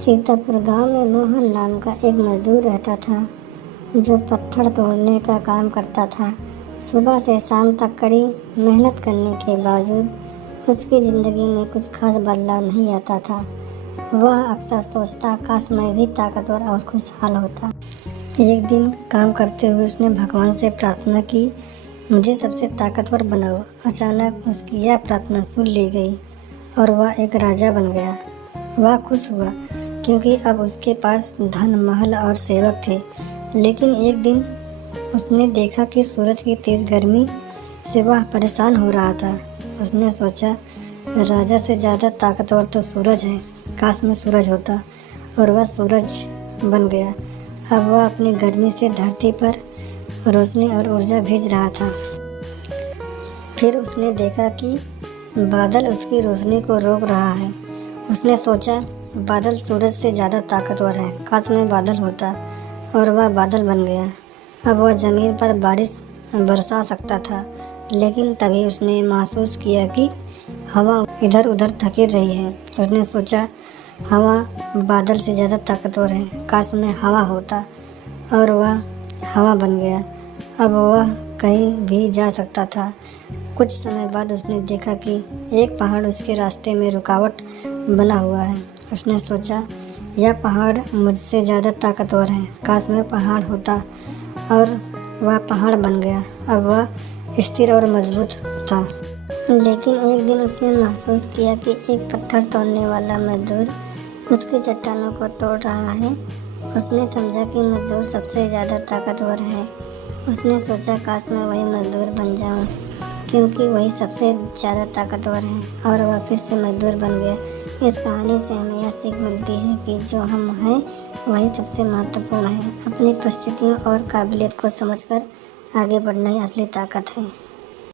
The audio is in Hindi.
सीतापुर गांव में मोहन नाम का एक मजदूर रहता था जो पत्थर तोड़ने का काम करता था। सुबह से शाम तक कड़ी मेहनत करने के बावजूद उसकी ज़िंदगी में कुछ खास बदलाव नहीं आता था। वह अक्सर सोचता, काश मैं भी ताकतवर और खुशहाल होता। एक दिन काम करते हुए उसने भगवान से प्रार्थना की, मुझे सबसे ताकतवर बनाओ। अचानक उसकी यह प्रार्थना सुन ली गई और वह एक राजा बन गया। वह खुश हुआ क्योंकि अब उसके पास धन, महल और सेवक थे। लेकिन एक दिन उसने देखा कि सूरज की तेज गर्मी से वह परेशान हो रहा था। उसने सोचा, राजा से ज़्यादा ताकतवर तो सूरज है, काश मैं सूरज होता। और वह सूरज बन गया। अब वह अपनी गर्मी से धरती पर रोशनी और ऊर्जा भेज रहा था। फिर उसने देखा कि बादल उसकी रोशनी को रोक रहा है। उसने सोचा, बादल सूरज से ज़्यादा ताकतवर है, काश मैं बादल होता। और वह बादल बन गया। अब वह ज़मीन पर बारिश बरसा सकता था। लेकिन तभी उसने महसूस किया कि हवा इधर उधर धकेल रही है। उसने सोचा, हवा बादल से ज़्यादा ताकतवर है, काश मैं हवा होता। और वह हवा बन गया। अब वह कहीं भी जा सकता था। कुछ समय बाद उसने देखा कि एक पहाड़ उसके रास्ते में रुकावट बना हुआ है। उसने सोचा, यह पहाड़ मुझसे ज़्यादा ताकतवर है, काश मैं पहाड़ होता। और वह पहाड़ बन गया। अब वह स्थिर और मजबूत था। लेकिन एक दिन उसने महसूस किया कि एक पत्थर तोड़ने वाला मजदूर उसकी चट्टानों को तोड़ रहा है। उसने समझा कि मजदूर सबसे ज़्यादा ताकतवर है। उसने सोचा, काश मैं वही मजदूर बन जाऊं, क्योंकि वही सबसे ज़्यादा ताकतवर है। और वह फिर से मजदूर बन गया। इस कहानी से हमें यह सीख मिलती है कि जो हम हैं वही सबसे महत्वपूर्ण है। अपनी परिस्थितियों और काबिलियत को समझकर आगे बढ़ना ही असली ताकत है।